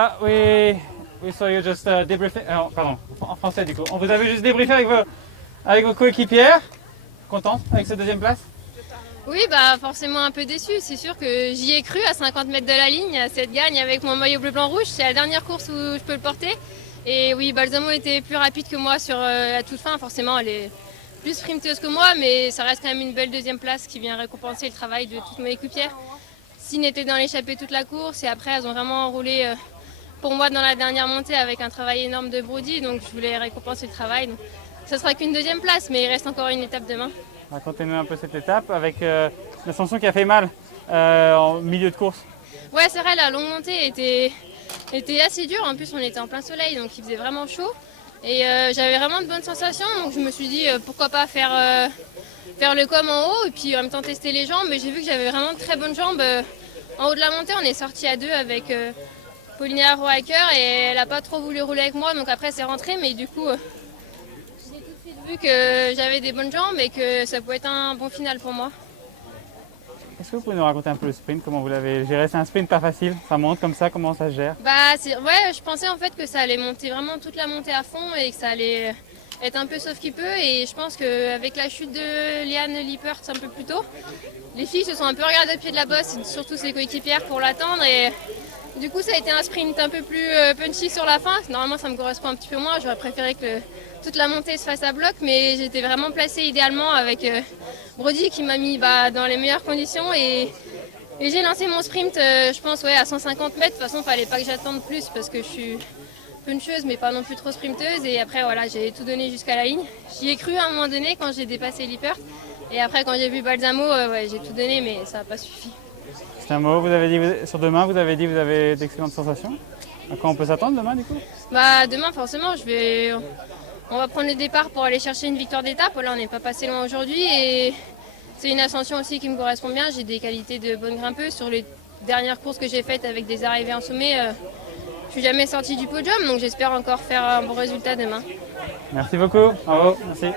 We saw you just débriefer. Pardon, en français du coup. On vous a vu juste débriefer avec vos coéquipières. Contente avec cette deuxième place? Oui, bah forcément un peu déçu. C'est sûr que j'y ai cru à 50 mètres de la ligne, à cette gagne avec mon maillot bleu-blanc-rouge. C'est la dernière course où je peux le porter. Et oui, Balsamo était plus rapide que moi sur la toute fin. Forcément, elle est plus sprinteuse que moi, mais ça reste quand même une belle deuxième place qui vient récompenser le travail de toutes mes équipières. Sine était dans l'échappée toute la course et après elles ont vraiment roulé pour moi dans la dernière montée avec un travail énorme de Brody, donc je voulais récompenser le travail. Donc, ça sera qu'une deuxième place, mais il reste encore une étape demain. Racontez-nous un peu cette étape avec l'ascension qui a fait mal en milieu de course. Ouais, c'est vrai, la longue montée était assez dure. En plus, on était en plein soleil, donc il faisait vraiment chaud. Et j'avais vraiment de bonnes sensations, donc je me suis dit pourquoi pas faire le com en haut et puis en même temps tester les jambes. Mais j'ai vu que j'avais vraiment de très bonnes jambes. En haut de la montée, on est sorti à deux avec Paulina Rohacker et elle n'a pas trop voulu rouler avec moi, donc après c'est rentré. Mais du coup, j'ai tout de suite vu que j'avais des bonnes jambes et que ça pouvait être un bon final pour moi. Est-ce que vous pouvez nous raconter un peu le sprint, comment vous l'avez géré? C'est un sprint pas facile, ça monte comme ça, comment ça se gère? Ouais, je pensais en fait que ça allait monter vraiment toute la montée à fond et que ça allait être un peu sauf qui peut. Et je pense qu'avec la chute de Liane Lippert un peu plus tôt, les filles se sont un peu regardées au pied de la bosse, surtout ses coéquipières pour l'attendre. Et du coup, ça a été un sprint un peu plus punchy sur la fin. Normalement, ça me correspond un petit peu moins. J'aurais préféré que toute la montée se fasse à bloc, mais j'étais vraiment placée idéalement avec Brody qui m'a mis dans les meilleures conditions. Et j'ai lancé mon sprint, je pense, à 150 mètres. De toute façon, il ne fallait pas que j'attende plus parce que je suis puncheuse, mais pas non plus trop sprinteuse. Et après, voilà, j'ai tout donné jusqu'à la ligne. J'y ai cru à un moment donné quand j'ai dépassé Lippert. Et après, quand j'ai vu Balsamo, j'ai tout donné, mais ça n'a pas suffi. C'est un mot, vous avez dit sur demain, vous avez dit que vous avez d'excellentes sensations. À quoi on peut s'attendre demain du coup? Demain, forcément, on va prendre le départ pour aller chercher une victoire d'étape. Là, on n'est pas passé loin aujourd'hui et c'est une ascension aussi qui me correspond bien. J'ai des qualités de bonne grimpeuse. Sur les dernières courses que j'ai faites avec des arrivées en sommet, je suis jamais sortie du podium, donc j'espère encore faire un bon résultat demain. Merci beaucoup, bravo, merci.